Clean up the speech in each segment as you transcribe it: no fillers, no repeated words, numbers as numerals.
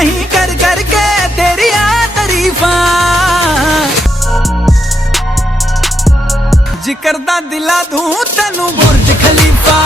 नहीं कर करके तेरी तारीफा जिक्र दा दिला दूं तेनू बुर्ज खलीफा।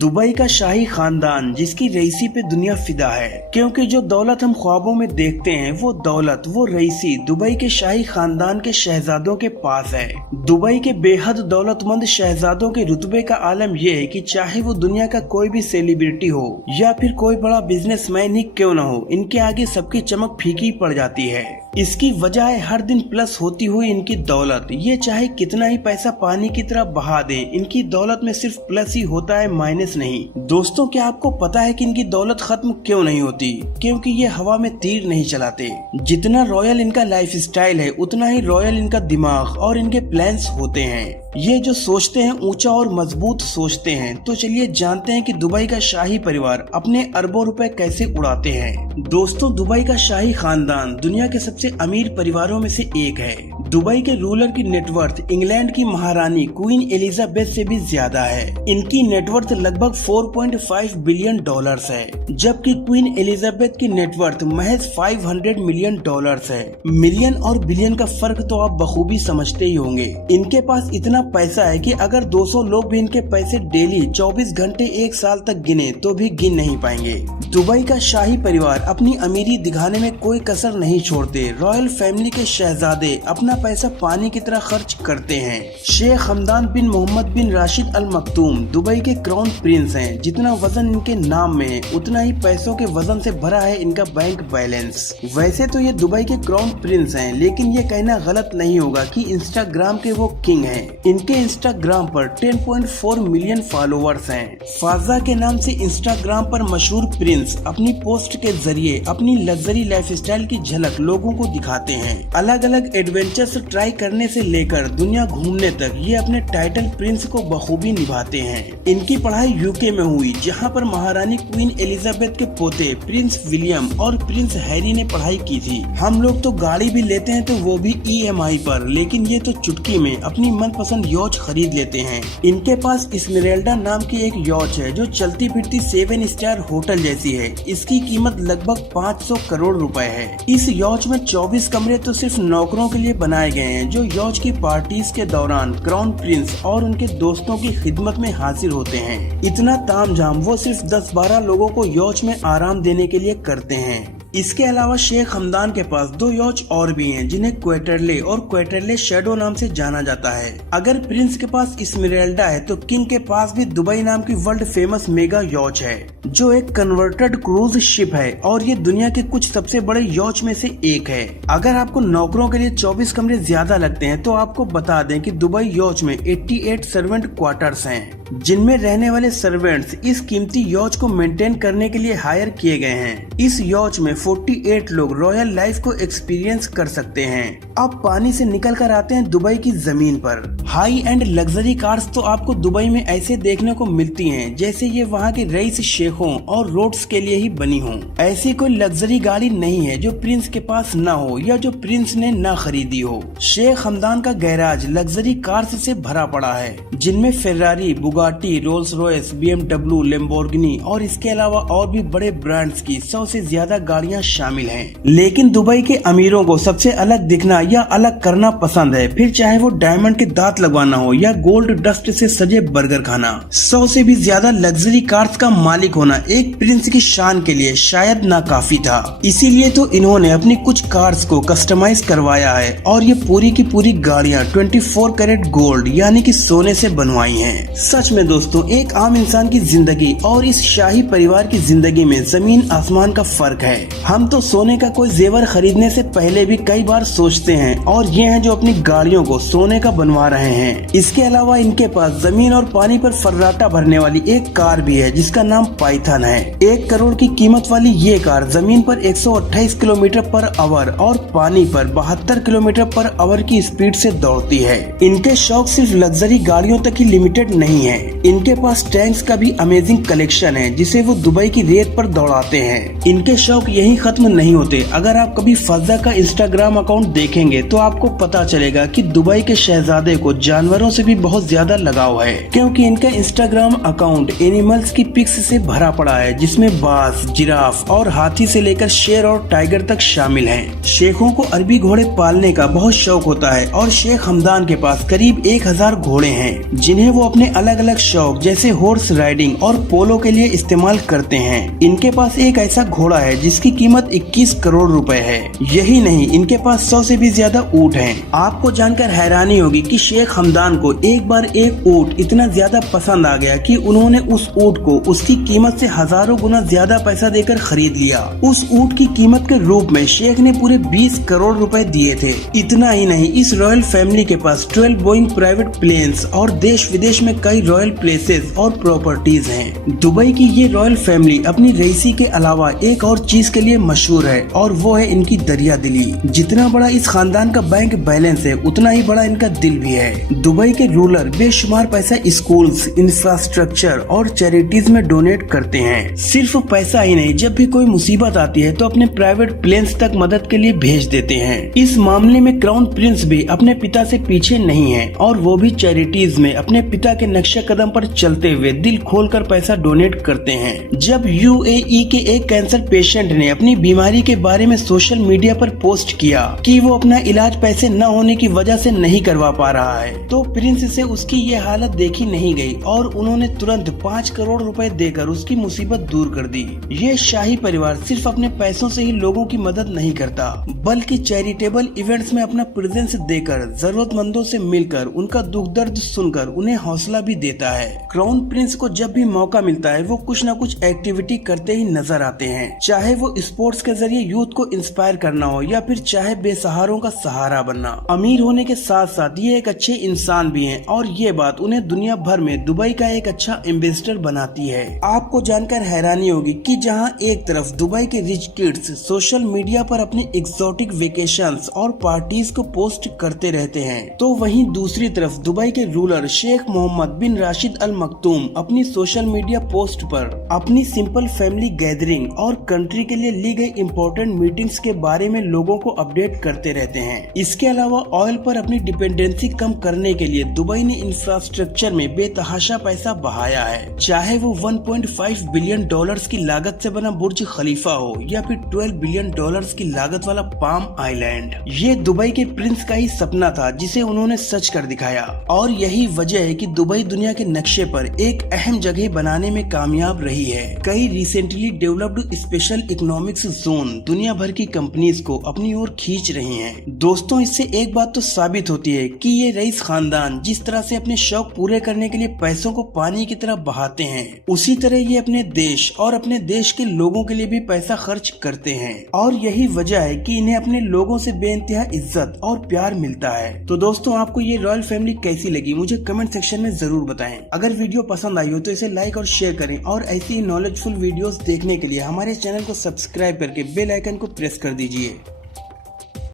दुबई का शाही खानदान जिसकी रईसी पे दुनिया फिदा है, क्योंकि जो दौलत हम ख्वाबों में देखते हैं वो दौलत वो रईसी दुबई के शाही खानदान के शहजादों के पास है। दुबई के बेहद दौलतमंद शहजादों के रुतबे का आलम यह है कि चाहे वो दुनिया का कोई भी सेलिब्रिटी हो या फिर कोई बड़ा बिजनेसमैन ही क्यों न हो, इनके आगे सबकी चमक फीकी पड़ जाती है। इसकी वजह है हर दिन प्लस होती हुई इनकी दौलत। ये चाहे कितना ही पैसा पानी की तरह बहा दे, इनकी दौलत में सिर्फ प्लस ही होता है, माइनस नहीं। दोस्तों, क्या आपको पता है कि इनकी दौलत खत्म क्यों नहीं होती? क्योंकि ये हवा में तीर नहीं चलाते। जितना रॉयल इनका लाइफ स्टाइल है उतना ही रॉयल इनका दिमाग और इनके प्लान्स होते हैं। ये जो सोचते हैं ऊंचा और मजबूत सोचते हैं। तो चलिए जानते हैं कि दुबई का शाही परिवार अपने अरबों रुपए कैसे उड़ाते हैं। दोस्तों, दुबई का शाही खानदान दुनिया के सबसे अमीर परिवारों में से एक है। दुबई के रूलर की नेटवर्थ इंग्लैंड की महारानी क्वीन एलिजाबेथ से भी ज्यादा है। इनकी नेटवर्थ लगभग 4.5 बिलियन डॉलर्स है, जबकि क्वीन एलिजाबेथ की नेटवर्थ महज 500 मिलियन डॉलर्स है। मिलियन और बिलियन का फर्क तो आप बखूबी समझते ही होंगे। इनके पास इतना पैसा है कि अगर 200 लोग भी इनके पैसे डेली 24 घंटे 1 साल तक गिने तो भी गिन नहीं पाएंगे। दुबई का शाही परिवार अपनी अमीरी दिखाने में कोई कसर नहीं छोड़ते। रॉयल फैमिली के शहजादे अपना पैसा पानी की तरह खर्च करते हैं। शेख हमदान बिन मोहम्मद बिन राशिद अल मखतूम दुबई के क्राउन प्रिंस हैं। जितना वजन इनके नाम में है उतना ही पैसों के वजन से भरा है इनका बैंक बैलेंस। वैसे तो ये दुबई के क्राउन प्रिंस हैं, लेकिन ये कहना गलत नहीं होगा कि इंस्टाग्राम के वो किंग हैं। इनके इंस्टाग्राम पर 10.4 मिलियन फॉलोअर्स हैं। फाजा के नाम से इंस्टाग्राम पर मशहूर प्रिंस अपनी पोस्ट के जरिए अपनी लग्जरी लाइफस्टाइल की झलक लोगों को दिखाते हैं। अलग अलग एडवेंचर्स ट्राई करने से लेकर दुनिया घूमने तक ये अपने टाइटल प्रिंस को बखूबी निभाते हैं। इनकी पढ़ाई यूके में हुई, जहां पर महारानी क्वीन एलिजाबेथ के पोते प्रिंस विलियम और प्रिंस हैरी ने पढ़ाई की थी। हम लोग तो गाड़ी भी लेते हैं तो वो भी EMI पर, लेकिन ये तो चुटकी में अपनी मनपसंद यॉच खरीद लेते हैं। इनके पास स्मेरेल्डा नाम की एक यॉच है जो चलती फिरती 7 स्टार होटल जैसी है। इसकी कीमत लगभग 500 करोड़ रुपए है। इस यॉच में 24 कमरे तो सिर्फ नौकरों के लिए बनाए गए हैं, जो यॉच की पार्टीज के दौरान क्राउन प्रिंस और उनके दोस्तों की खिदमत में हाजिर होते हैं। इतना तामझाम वो सिर्फ 10-12 लोगों को यॉच में आराम देने के लिए करते हैं। इसके अलावा शेख हमदान के पास 2 यॉच और भी हैं, जिन्हें क्वेटरले और क्वेटरले शैडो नाम से जाना जाता है। अगर प्रिंस के पास स्मेरेल्डा है तो किंग के पास भी दुबई नाम की वर्ल्ड फेमस मेगा यॉच है, जो एक कन्वर्टेड क्रूज शिप है और ये दुनिया के कुछ सबसे बड़े यॉच में से एक है। अगर आपको नौकरों के लिए 24 कमरे ज्यादा लगते हैं तो आपको बता दें कि दुबई यॉच में 88 सर्वेंट क्वार्टर्स हैं, जिनमें रहने वाले सर्वेंट्स इस कीमती यॉच को मेंटेन करने के लिए हायर किए गए हैं। इस यॉच में 48 लोग रॉयल लाइफ को एक्सपीरियंस कर सकते हैं। अब पानी से निकल कर आते हैं दुबई की जमीन पर। हाई एंड लग्जरी कार्स तो आपको दुबई में ऐसे देखने को मिलती हैं जैसे ये वहाँ के रईस शेखों और रोड्स के लिए ही बनी हो। ऐसी कोई लग्जरी गाड़ी नहीं है जो प्रिंस के पास न हो या जो प्रिंस ने न खरीदी हो। शेख हमदान का गैराज लग्जरी कार्स से भरा पड़ा है, जिनमें Ferrari, Bugatti, Rolls Royce, BMW, Lamborghini और इसके अलावा और भी बड़े ब्रांड्स की 100 से ज्यादा गाड़ियां शामिल हैं। लेकिन दुबई के अमीरों को सबसे अलग दिखना या अलग करना पसंद है, फिर चाहे वो डायमंड के दांत लगवाना हो या गोल्ड डस्ट से सजे बर्गर खाना। 100 से भी ज्यादा लग्जरी कार्स का मालिक होना एक प्रिंस की शान के लिए शायद नाकाफी था। इसीलिए तो इन्होंने अपनी कुछ कार्स को कस्टमाइज करवाया है और ये पूरी की पूरी गाड़ियां 24 कैरेट गोल्ड यानी कि सोने से बनवाई हैं। सच में दोस्तों, एक आम इंसान की जिंदगी और इस शाही परिवार की जिंदगी में जमीन आसमान का फर्क है। हम तो सोने का कोई जेवर खरीदने से पहले भी कई बार सोचते हैं, और ये हैं जो अपनी गाड़ियों को सोने का बनवा रहे हैं। इसके अलावा इनके पास जमीन और पानी पर फर्राटा भरने वाली एक कार भी है जिसका नाम पाइथन है। 1 करोड़ की कीमत वाली ये कार जमीन पर 128 किलोमीटर पर आवर और पानी पर 72 किलोमीटर पर आवर की स्पीड से दौड़ती है। इनके शौक सिर्फ लग्जरी गाड़ियों तक ही लिमिटेड नहीं है। इनके पास टैंक्स का भी अमेजिंग कलेक्शन है जिसे वो दुबई की रेत पर दौड़ाते हैं। इनके शौक यही खत्म नहीं होते। अगर आप कभी फजा का इंस्टाग्राम अकाउंट देखेंगे तो आपको पता चलेगा कि दुबई के शहजादे को जानवरों से भी बहुत ज्यादा लगाव है, क्योंकि इनका इंस्टाग्राम अकाउंट एनिमल्स की पिक्स से भरा पड़ा है, जिसमें बाज, जिराफ और हाथी से लेकर शेर और टाइगर तक शामिल हैं। शेखों को अरबी घोड़े पालने का बहुत शौक होता है और शेख हमदान के पास करीब 1000 घोड़े हैं, जिन्हें वो अपने अलग अलग शौक जैसे हॉर्स राइडिंग और पोलो के लिए इस्तेमाल करते हैं। इनके पास एक ऐसा घोड़ा है जिसकी कीमत 21 करोड़ रुपए है। यही नहीं, इनके पास 100 से भी ज्यादा ऊँट हैं। आपको जानकर हैरानी होगी कि शेख हमदान को एक बार एक ऊँट इतना ज्यादा पसंद आ गया कि उन्होंने उस ऊँट को उसकी कीमत से हजारों गुना ज्यादा पैसा देकर खरीद लिया। उस ऊँट की कीमत के रूप में शेख ने पूरे 20 करोड़ रुपए दिए थे। इतना ही नहीं, इस रॉयल फैमिली के पास 12 बोइंग प्राइवेट प्लेन्स और देश विदेश में कई रॉयल प्लेसेस और प्रॉपर्टीज हैं। दुबई की ये रॉयल फैमिली अपनी रईसी के अलावा एक और चीज के लिए मशहूर है, और वो है इनकी दरिया दिली। जितना बड़ा इस खानदान का बैंक बैलेंस है, उतना ही बड़ा इनका दिल भी है। दुबई के रूलर बेशुमार पैसा स्कूल्स, इंफ्रास्ट्रक्चर और चैरिटीज में डोनेट करते हैं। सिर्फ पैसा ही नहीं, जब भी कोई मुसीबत आती है तो अपने प्राइवेट प्लेन्स तक मदद के लिए भेज देते हैं। इस मामले में क्राउन प्रिंस भी अपने पिता से पीछे नहीं है, और वो भी चैरिटीज में अपने पिता के नक्शे कदम पर चलते हुए दिल खोलकर पैसा डोनेट करते हैं। जब यूएई के एक कैंसर पेशेंट ने अपनी बीमारी के बारे में सोशल मीडिया पर पोस्ट किया कि वो अपना इलाज पैसे न होने की वजह से नहीं करवा पा रहा है, तो प्रिंस से उसकी ये हालत देखी नहीं गई और उन्होंने तुरंत 5 करोड़ रुपए देकर उसकी मुसीबत दूर कर दी। ये शाही परिवार सिर्फ अपने पैसों से ही लोगों की मदद नहीं करता, बल्कि चैरिटेबल इवेंट्स में अपना प्रेजेंस देकर, जरूरतमंदों से मिलकर, उनका दुख दर्द सुनकर उन्हें हौसला भी देता है। क्राउन प्रिंस को जब भी मौका मिलता है वो कुछ न कुछ एक्टिविटी करते ही नजर आते हैं, चाहे वो स्पोर्ट्स के जरिए यूथ को इंस्पायर करना हो या फिर चाहे बेसहारों का सहारा बनना। अमीर होने के साथ साथ ये एक अच्छे इंसान भी हैं, और ये बात उन्हें दुनिया भर में दुबई का एक अच्छा एम्बेसडर बनाती है। आपको जानकर हैरानी होगी कि जहां एक तरफ दुबई के रिच किड्स सोशल मीडिया पर अपने एक्सोटिक वेकेशंस और पार्टीज को पोस्ट करते रहते हैं, तो वहीं दूसरी तरफ दुबई के रूलर शेख मोहम्मद बिन राशिद अल मखतूम अपनी सोशल मीडिया पोस्ट पर अपनी सिंपल फैमिली गैदरिंग और कंट्री के लिए ली गई इम्पोर्टेंट मीटिंग्स के बारे में लोगों को अपडेट करते रहते हैं। इसके अलावा ऑयल पर अपनी डिपेंडेंसी कम करने के लिए दुबई ने इंफ्रास्ट्रक्चर में बेतहाशा पैसा बहाया है, चाहे वो 1.5 बिलियन डॉलर्स की लागत से बना बुर्ज खलीफा हो या फिर 12 बिलियन डॉलर्स की लागत वाला पाम आइलैंड। ये दुबई के प्रिंस का ही सपना था जिसे उन्होंने सच कर दिखाया, और यही वजह है कि दुबई दुनिया के नक्शे पर एक अहम जगह बनाने में कामयाब रही है। कई recently developed special economics zone दुनिया भर की कंपनीज को अपनी ओर खींच रही हैं। दोस्तों, इससे एक बात तो साबित होती है कि ये रईस खानदान जिस तरह से अपने शौक पूरे करने के लिए पैसों को पानी की तरह बहाते हैं, उसी तरह ये अपने देश और अपने देश के लोगों के लिए भी पैसा खर्च करते हैं, और यही वजह है कि इन्हें अपने लोगों से बेइंतहा इज्जत और प्यार मिलता है। तो दोस्तों, आपको ये रॉयल फैमिली कैसी लगी मुझे कमेंट सेक्शन में जरूर बताएं। अगर वीडियो पसंद आई हो तो इसे लाइक और शेयर करें, और ऐसी नॉलेजफुल वीडियोस देखने के लिए हमारे चैनल को सब्सक्राइब करके बेल आइकन को प्रेस कर दीजिए।